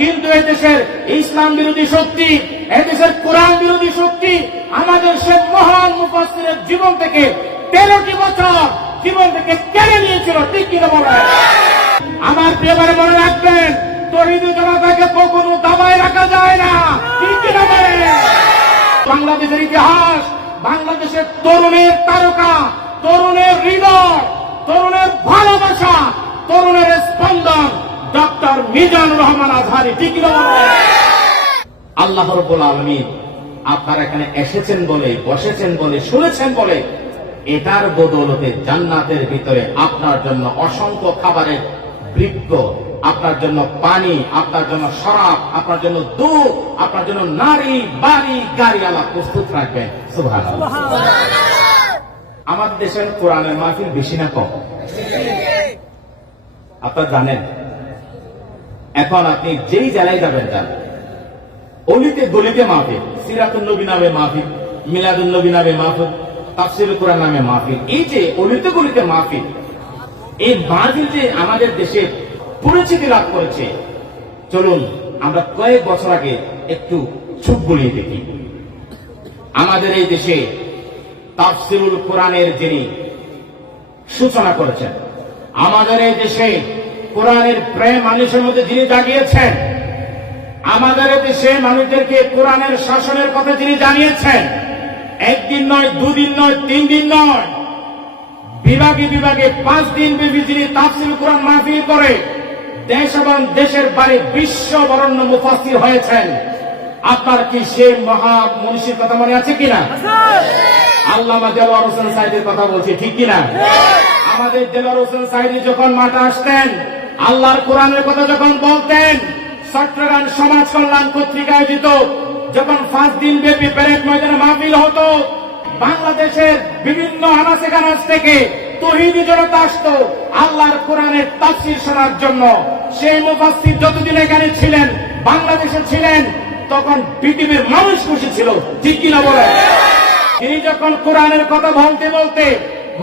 কিন্তু এই দেশের ইসলাম বিরোধী শক্তি, এই দেশের কোরআন বিরোধী শক্তি আমাদের সে মহান মুফাসসিরের জীবন থেকে 13টি বছর জীবন থেকে কেড়ে নিয়েছিল। ঠিক কিনা বলেন? আমার প্রিয় ভাই, মনে রাখবেন, তৌহিদি জনতাকে কখনো দাবায় রাখা যায় না। ঠিক কিনা বলেন? বাংলাদেশের ইতিহাস, বাংলাদেশের তরুণের তারকা, তরুণের হৃদয়, তরুণের ভালোবাসা, তরুণের স্পন্দন ডক্টর মিজানুর রহমান আজহারী। ঠিক কিনা বলেন? আল্লাহ রাব্বুল আলামিন আপনারা এখানে এসেছেন বলে, বসেছেন বলে, শুনেছেন বলে, এটার বদৌলতে জান্নাতের ভিতরে আপনার জন্য অসংখ্য খাবারের বৃক্ষ, আপনার জন্য পানি, আপনার জন্য শরাব, আপনার জন্য দুধ, আপনার জন্য নারী, বাড়ি, গাড়ি আল্লাহ প্রস্তুত রাখবেন। সুবহানাল্লাহ। আমাদের দেশের কোরআনের মাহফিল বেশি না কম? আপনারা জানেন, এখন আপনি যেই জেলায় যাবেন, যান অলিতে গলিতে মাহফিল, সিরাতুন নবী নামে মাহফিল, মিলাদুন নবী নামে মাহফিল, তাফসীরুল কোরআন নামে মাহফিল। এই যে অলিতে গলিতে মাহফিল, এই মাহফিল যে আমাদের দেশে পরিচিতি লাভ করেছে, চলুন আমরা কয়েক বছর আগে একটু চোখ বুলিয়ে দেখি। আমাদের এই দেশে তাফসীরুল কোরআনের যিনি সূচনা করেছেন, আমাদের এই দেশে কোরআনের প্রেম মানুষের মধ্যে যিনি জাগিয়েছেন, আমাদের দেশে মানুষদেরকে কোরআনের শাসনের কথা যিনি জানিয়েছেন, একদিন নয়, দুদিন নয়, 3 দিন নয়, বিভাগে বিভাগে 5 দিন ব্যাপী যিনি তাফসীরুল কোরআন মাহফিল করে দেশ এবং দেশের বাইরে বিশ্ববরণ্য মুফাসসির হয়েছেন। আপনার কি সেই মহা মনীষীর কথা মনে আছে কিনা? আল্লামা দেলোয়ার হোসেন সাঈদীর কথা বলছি, ঠিক কিনা? আমাদের দেলোয়ার হোসেন সাঈদী যখন মাঠে আসতেন, আল্লাহর কোরআনের কথা যখন বলতেন, চট্টগ্রাম সমাজ কল্যাণ পত্রিকায় দিত, যখন 5 দিন ব্যাপী প্যারেড ময়দানে মাহফিল হতো, বাংলাদেশের বিভিন্ন আনাচে কানাচ থেকে তৌহিদি জনতা আসতো আল্লাহর কোরআনের তাফসীর শোনার জন্য। সেই মুফাসসির যতদিন এখানে ছিলেন, বাংলাদেশে ছিলেন, তখন পৃথিবীর মানুষ খুশি ছিল। ঠিক কিনা বলে? তিনি যখন কোরআনের কথা বলতে বলতে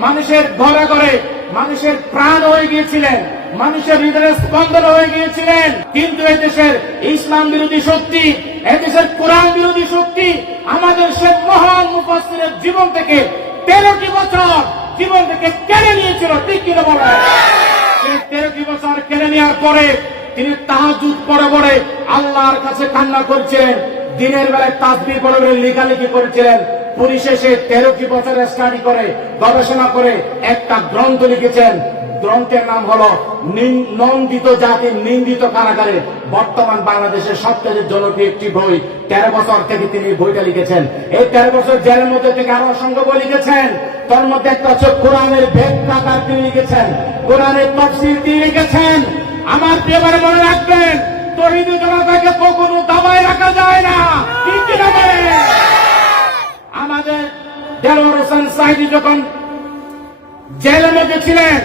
মানুষের ঘরে ঘরে মানুষের প্রাণ হয়ে গিয়েছিলেন, মানুষের হৃদয়ের স্পন্দন হয়ে গিয়েছিলেন। কিন্তু এই দেশের ইসলাম বিরোধী শক্তি, এই দেশের কোরআন বিরোধী শক্তি আমাদের সে মহান মুফাসসিরের জীবন থেকে 13টি বছর জীবন থেকে কেড়ে নিয়েছিল। ঠিক কিনা বলেন? সেই 13টি বছর কেড়ে নেওয়ার পরে তিনি তাহাজ্জুদ পড়ে পড়ে আল্লাহর কাছে কান্না করছিলেন, দিনের বেলায় তাসবিহ পড়ে পড়ে লেখালেখি করেছিলেন। পরিশেষে 13টি বছর স্টাডি করে, গবেষণা করে একটা গ্রন্থ লিখেছেন। গ্রন্থের নাম হলো নন্দিত জাতির নিন্দিত কারাগারে। বর্তমান বাংলাদেশের সবচেয়ে জনপ্রিয় একটি বই। 13 বছর থেকে তিনি বইটা লিখেছেন। এই 13 বছর জেলের মধ্যে থেকে আরো অসংখ্য বই লিখেছেন। তার মধ্যে একটা হচ্ছে কোরআনের ব্যাখ্যা তিনি লিখেছেন, কোরআনের তাফসীর তিনি লিখেছেন। আমার প্রিয় ভাই, মনে রাখবেন, তৌহিদি জনতাকে কখনো দাবায় রাখা যায় না। ঠিক কিনা বলেন? আমাদের দেলোয়ার হোসেন সাঈদী যখন জেলের মধ্যে ছিলেন,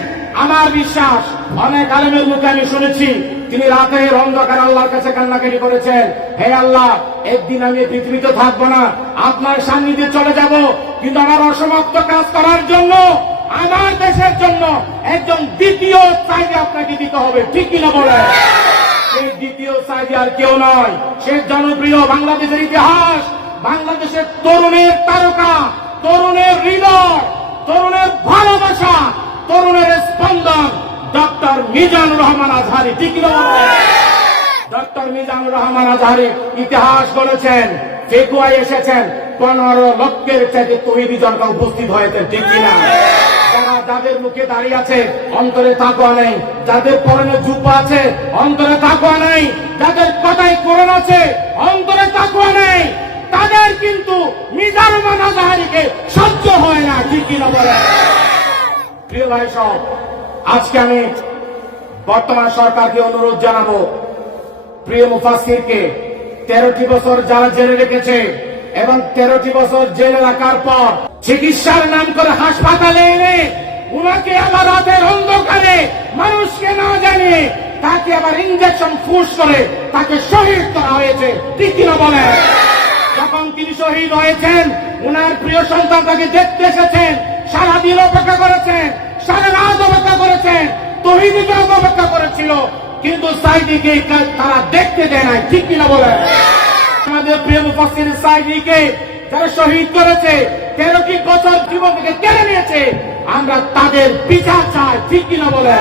আমার বিশ্বাস অনেক আলেমের মুখে আমি শুনেছি, তিনি রাতের অন্ধকার আল্লাহর কাছে কান্নাকাটি করেছেন, হে আল্লাহ, একদিন আমি পৃথিবীতে থাকবো না, আপনার সান্নিধ্যে চলে যাব, কিন্তু আমার অসমাপ্ত কাজ করার জন্য, আমার দেশের জন্য একজন দ্বিতীয় সাঈদী আপনাকে দিতে হবে। ঠিক কিনা বলে? সেই দ্বিতীয় সাঈদী আর কেউ নয়, সে জনপ্রিয় বাংলাদেশের ইতিহাস, বাংলাদেশের তরুণের তারকা, তরুণের হৃদয়, তরুণের ভালোবাসা, তরুণের স্পন্দন ডক্টর মিজানুর রহমান আজহারী। ঠিক কিনা বলেন? ডক্টর মিজানুর রহমান আজহারী ইতিহাস বলেছেন, ফেকুয়ায় এসেছেন 15 লক্ষের চাইতে তৌহিদি জনতা উপস্থিত হয়েছেন। ঠিক কিনা? যাদের মুখে দাঁড়িয়ে আছে অন্তরে তাকওয়া নেই, যাদের পরনে জুব্বা আছে অন্তরে তাকওয়া নেই, যাদের কথায় কোরআন আছে অন্তরে তাকওয়া নেই, তাদের কিন্তু মিজানুর রহমান আজহারীকে সহ্য হয় না। ঠিক কিনা বলেন? প্রিয় ভাই সব, আজকে আমি বর্তমান সরকারকে অনুরোধ জানাবো, প্রিয় মুফাসসিরকে 13টি বছর যারা জেলে রেখেছে এবং 13টি বছর জেলে রাখার পর চিকিৎসার নাম করে হাসপাতালে এনে উনাকে আবার রাতের অন্ধকারে মানুষকে না জানিয়ে তাকে আবার ইনজেকশন ফুস করে তাকে শহীদ করা হয়েছে। ঠিক কিনা বলেন? যখন তিনি শহীদ হয়েছেন, উনার প্রিয় সন্তান তাকে দেখতে এসেছেন, সারাদিন অপেক্ষা করেছেন, সারা রাত অপেক্ষা করেছেন, তৌহিদি জনতা অপেক্ষা করেছিল, কিন্তু সাইদিকে তারা দেখতে দেয় না, ঠিক কিনা বলে? আমাদের প্রিয় মুফাসসির সাইদিকে যারা শহীদ করেছে, 13টি বছর জীবন থেকে কেড়ে নিয়েছে, আমরা তাদের বিচার চাই, ঠিক কিনা বলে?